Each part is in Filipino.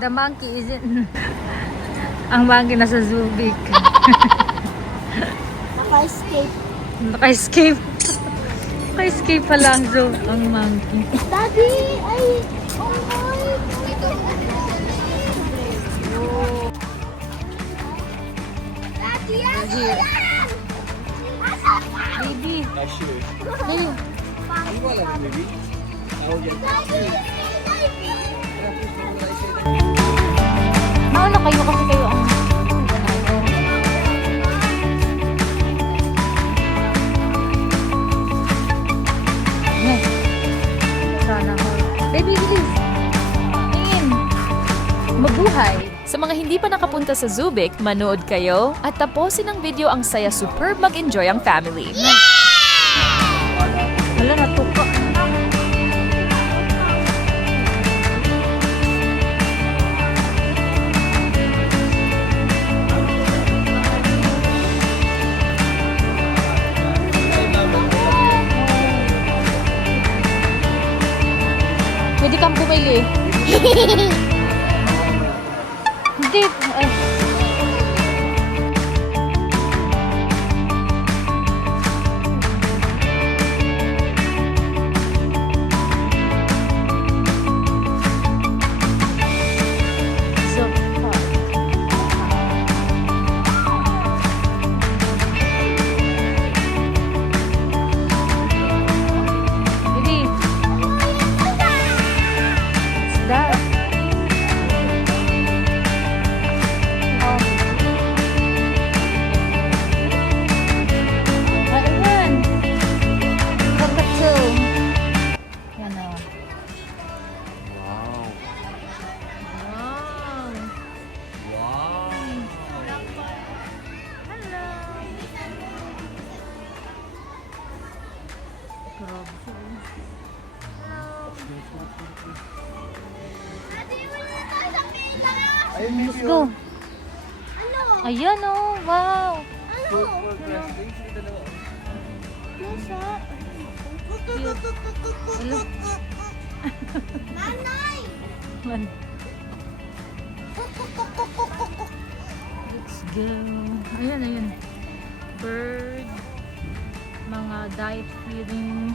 The monkey isn't. Ang monkey nasa Zubik. Naka-escape. Naka-escape. Naka-escape pala ang monkey. Daddy, ay... Oh my! Daddy, yan! Here. Asan ka? Baby. Cashew. Ayun. Ano ba alam mo, baby? Tawag yan. Daddy! Mauna kayo kasi kayo ang... Sana all. Baby, bilis. Tingin. Mabuhay. Sa mga hindi pa nakapunta sa Zubik, manood kayo at tapusin ang video ang saya superb mag-enjoy ang family. Wala, natuka. Pwede kang bumili. Hindi. Ay. So, Baby. What's that? Ayan. Cockatoo. Yan o. Wow. Wow. Wow. Hello. Grabe siya. Ayun, Let's baby. go. Ano? Ayan o. Wow. Ano? Nasa? Hello. Nanay! Man. Let's go. Ayan, ayan. Bird. Mga diet feeding.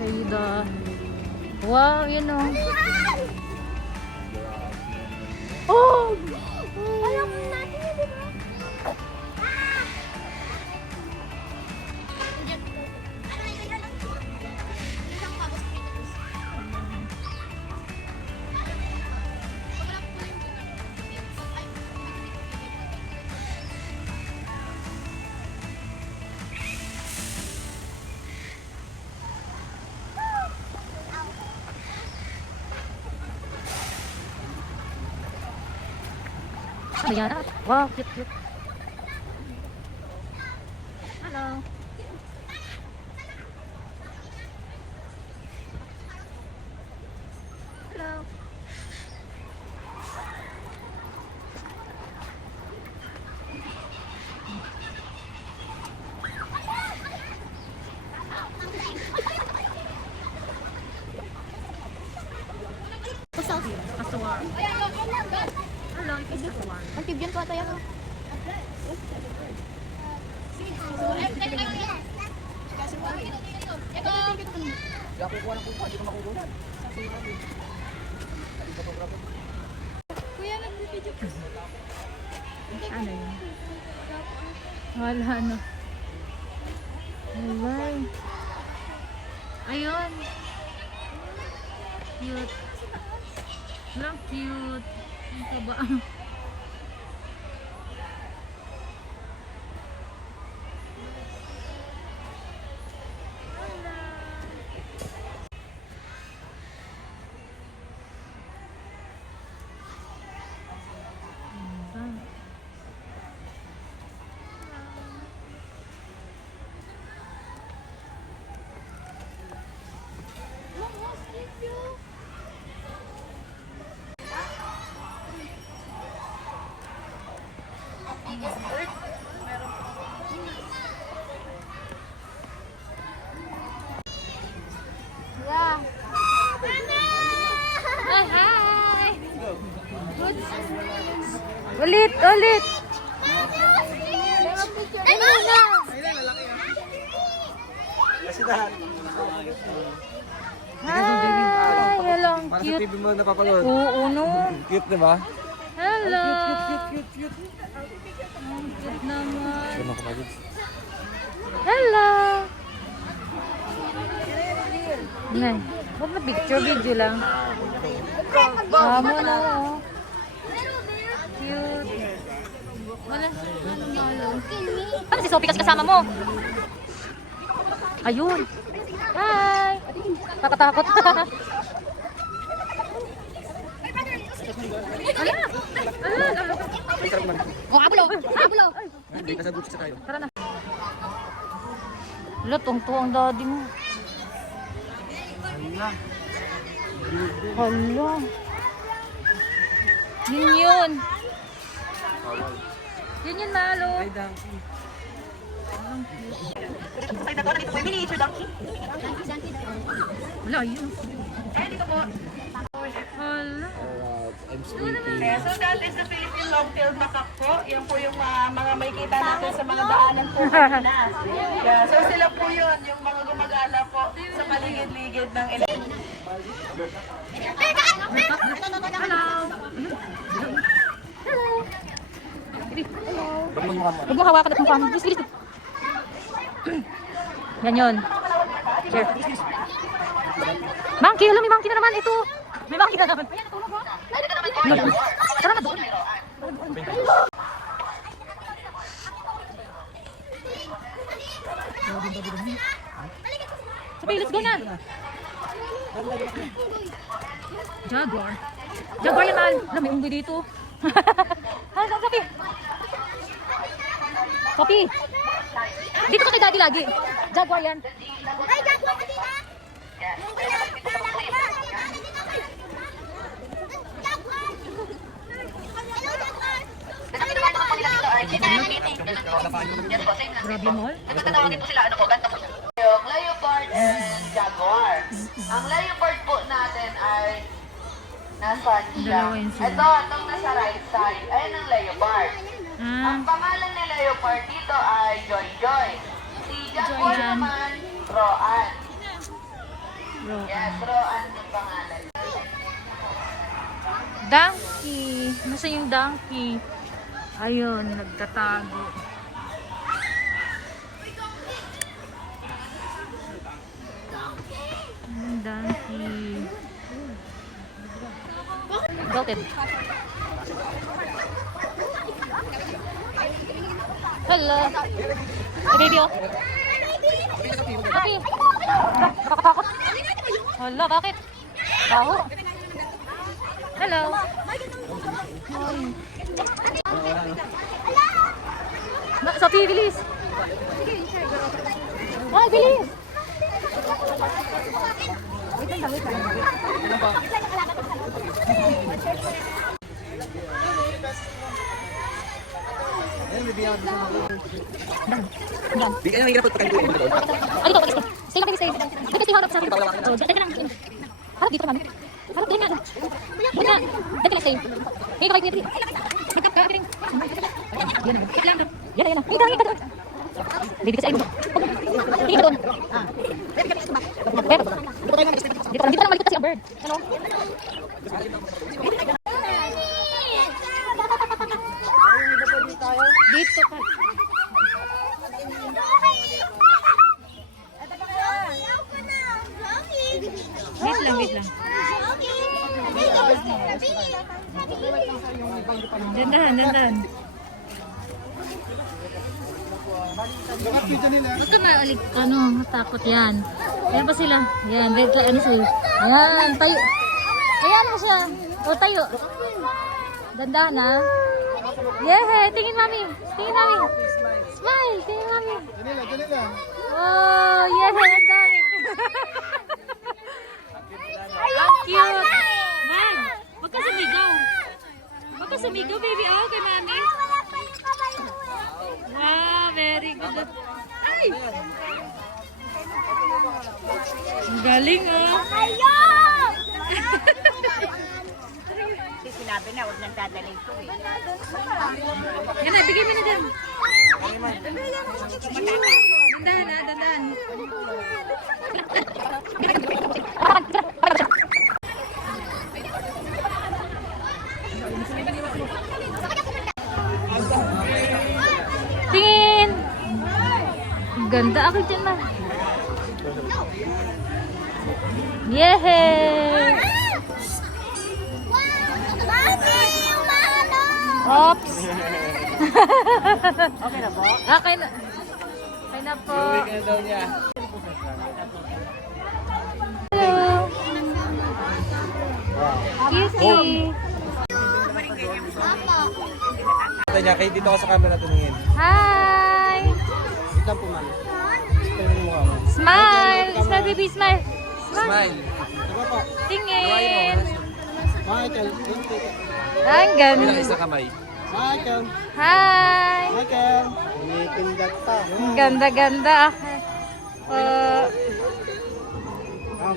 Rida. Wow, yun o. Yan! Oh! Alam natin yun, di ba? Ah! Ayan. Wow, cute, cute. Hello. Hello. Aswang. Hello, it's aswang. Ang tibyan ko ata yan. Kuya, nag-video ko. Ano yun? Wala na. Alay. Ayun. Cute. Lang cute. Ang taba. Yeah. Hi! Ulit, ulit. Ano na? Kasi lahat. Hi, hello, ang Para sa cute. TV mo napapanood. Oo, no. Cute, diba? Hello. Cute. Ang cute naman. Ano ka pagod? Hello. Nay, huwag na picture, video lang. Amo na, oh. Cute. Wala. Ano si Sophie kasi kasama mo? Ayun. Hi. Kakatakot. Oh, abulaw! Abulaw! Hindi ka sa group sa tayo. Tara na. Wala, tungto ang daddy mo. Hala. Yun yun. Yun yun, Malo. Ay, donkey. Wala, yun. Hala. I'm sleepy. So that is the Philippine Long-tailed Macaque po. Yan po yung mga makikita natin sa mga daanan po kanina. Yeah, so sila po yun, yung mga gumagala po sa paligid-ligid ng Huwag mo hawakan at mukha mo. Bilis, bilis. Yan yun. Share. Monkey, alam, may monkey na naman. Ito. May monkey na naman. Tara na doon. Sabi, let's go na. Jaguar. Jaguar yan, Al. Alam, may unggoy dito. Ay, Sophie. Sophie. Dito ka kay daddy lagi. Jaguar yan. Ay, gagawin ko dito! Grabe mo. Yung leopard and jaguar. Ang leopard po natin ay nasaan siya? Dalawa yun sila. Itong nasa right side. Ayan ang leopard. Ang pangalan ni leopard dito ay Joy Joy. Si jaguar Joy Jan. naman, Roan. Bro. Yes, Roan yung pangalan. Donkey. Nasa yung donkey? Ayun, nagtatago. Yung donkey. Belted. Hello. Hey, baby, oh. Papi. Nakakatakot. Hala, bakit? Baho. Hello. Hi. Sophie, bilis. Ay, bilis. Ayun, may biyang dito mo. Dan. Di ka na mahirap pagkain ko. Ay, dito, pag-stay. Stay lang, baby, stay. Baby, stay harap sa akin. Oh, dyan ka lang. Harap dito, mami. Harap dito nga. Dito na. Dito na, stay. Hey, kakay, dito. Magkap ka, dito. Yan na. Yan na, yan na. Dito, dito, dito. Baby, kasi ay mo. Dito ka doon. Dito lang, dito lang, malikot kasi ang bird. Ano? Dito ka. Wait lang, wait lang. Dandahan, dandahan. Huwag ka maalig, ano, matakot yan. Ayan pa sila. Yan, red light, ano sila. Ayan, tayo. Ayan mo siya. O, tayo. Dandahan, ha. Yeah, tingin mami. Tingin mami. Smile, tingin mami. Oh, yeah, ang dami. Ang cute. Man, huwag ka sumigaw. Huwag ka sumigaw, baby. Oh, kay mami. Wow, very good. Ay! Ang galing, oh. sabi na, huwag nang dadalhin ito eh. Yan na, bigay mo na dyan. Dandahan ha, dandahan. Tingin! Ganda ako dyan na. Yehey! Mami, yung maano! Oops! Okay na po? Okay na. Okay na po. Kaya daw niya. Hello. Kissy. Ito niya, kayo dito ka sa camera tumingin. Hi! Wait lang po, ma'am. Ito yung mukha mo. Smile! Smile, baby, smile! Smile. Tingin! Michael. Ang Bilang ganda. isa kamay. Michael. Hi! Michael. Umitindat pa. Ang ganda-ganda.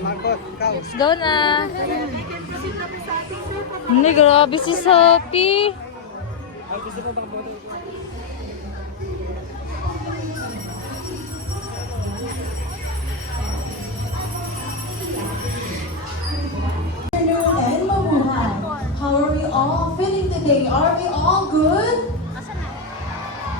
Marcos, ikaw. Let's go na. Hindi, grabe si Sophie. And mabuhay. How are we all feeling today? Are we all good?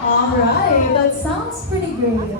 Alright, that sounds pretty great.